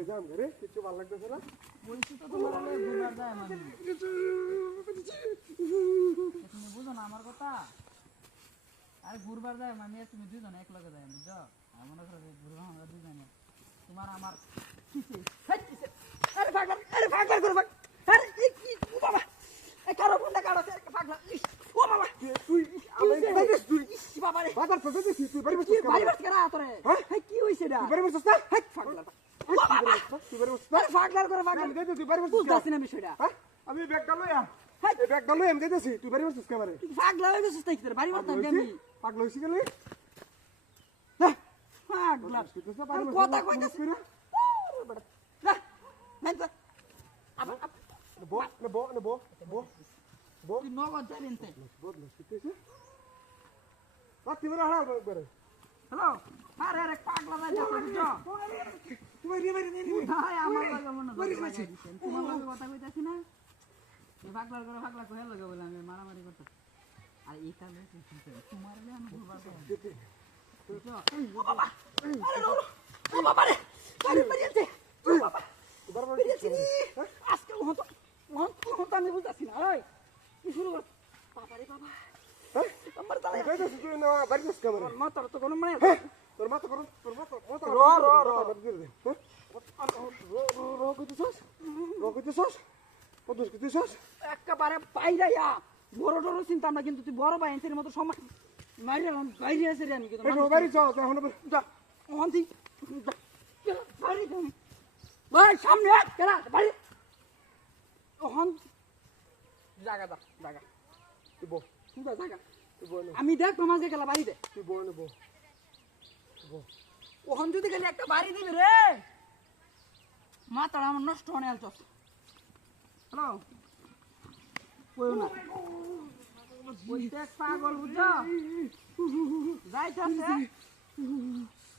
বাড়ি যাম রে কিছু ভালো লাগতেছে না বলছি তো তোমার আগে ঘুরবার যায় মানে তুমি বুঝো না আমার কথা আরে ঘুরবার যায় মানে তুমি দুজন এক লগে যায় বুঝছো আর মনে করো যে ঘুরবা আমরা দুজনে তোমার আমার কিসে আরে পাগলা করে পাগলা আরে কি ও বাবা এই কারো বন্ধা কারো পাগলা ও বাবা তুই আমি দেখছিস তুই বাবা রে বাজার তো দেখছিস তুই বাড়ি কি বসছিস ভাই বাস করা তোরে হ্যাঁ কি হইছে না বাড়ি বসছিস না হাই পাগলা ও বাবা তুই বাড়ি বসছিস আরে পাগলা করে পাগলা আমি দেখতে তুই বাড়ি বসছিস বুঝতাছ না বিষয়টা হ্যাঁ আমি ব্যাগ ডালো এই ব্যাগ ডালো আমি দেখতেছি তুই বাড়ি বসছিস ক্যামেরা পাগলা হয়ে গেছিস তাই তোর বাড়ি মারতাম আমি পাগল হইছিস গেলে পাগলা বাড়ি কথা কইতাছ না না নাই তো আবার বো তুই নগদ যাবেন তে রাত্রি বেলা হারা একবারে হ্যালো আরে আরে পাগলা ভাই যাচ্ছে বুঝছো তুমি রিমারি নেই ভাই আমার লাগে মনে হয় তোমার লগে কথা কইতাছি না এই পাগলা করে লগে বলে আমি মারামারি করতে আর এই কারণে তোমার লাগে আমি ঘুরবার যাই বুঝছো ও বাবা আরে ও বাবা রে বাড়ি বাড়িতে ও বাবা আজকে হতো আমি বুঝতাছি না ওই কি শুরু কর বাবা রে বাবা আমার তালে তুই না বাড়ি বসছিস ক্যামেরা মাথা তো কোনো মানে তোর মাথা করুন তোর মাথা রকিতেছস কত কিতেছস একেবারে বাইরাইয়া বড় ডর চিন্তা না কিন্তু তুই বড় বাইন্সের মতো সময় বাইরে আছে রে আমি কিন্তু বাড়ি যাও এখন অন্তি ভাই সামনে কেনা বাড়ি ওহন জায়গা দা জায়গা তুই বো জায়গা তুই বো আমি দেখ মাঝে গেলা বাড়িতে তুই বো নে বো ওহন যদি গেলে একটা বাড়ি দিবি রে মাথাটা আমার নষ্ট হনে আলছ হ্যালো কইও না ওই দেখ পাগল বুঝছো যাইতাছে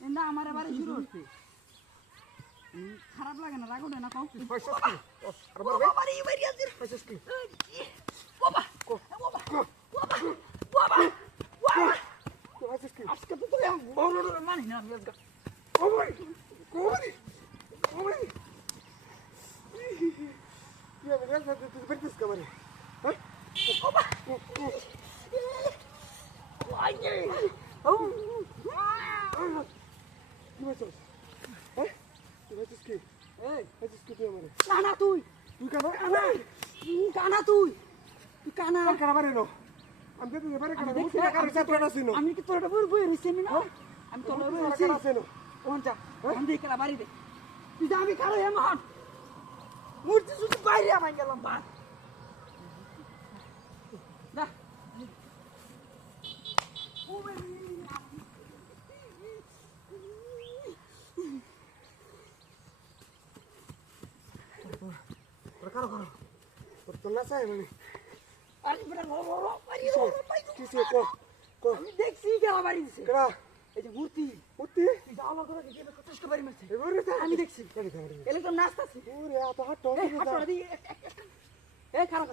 না আমার বাড়ি শুরু হচ্ছে খারাপ লাগে না রাগ ওঠে না কও বাড়ি বাড়ি আছে বাবা বাবা বাবা বাবা আজকে তো তুই বড় বড় মানি না আমি আজকে কানা তুই কানা তুই কানা আমি কি তোর বই বই রইছি আমি না আমি তোর বই রইছি কোন যা আমি দেখে বাড়ি দে তুই যা আমি খারাপ এমন মূর্তি শুধু বাইরে আমি গেলাম বাস যা আমি দেখছি গেলা বাড়ি দিছে এই যে মূর্তি আমি দেখছি এলে তো নাচতাছি খারাপ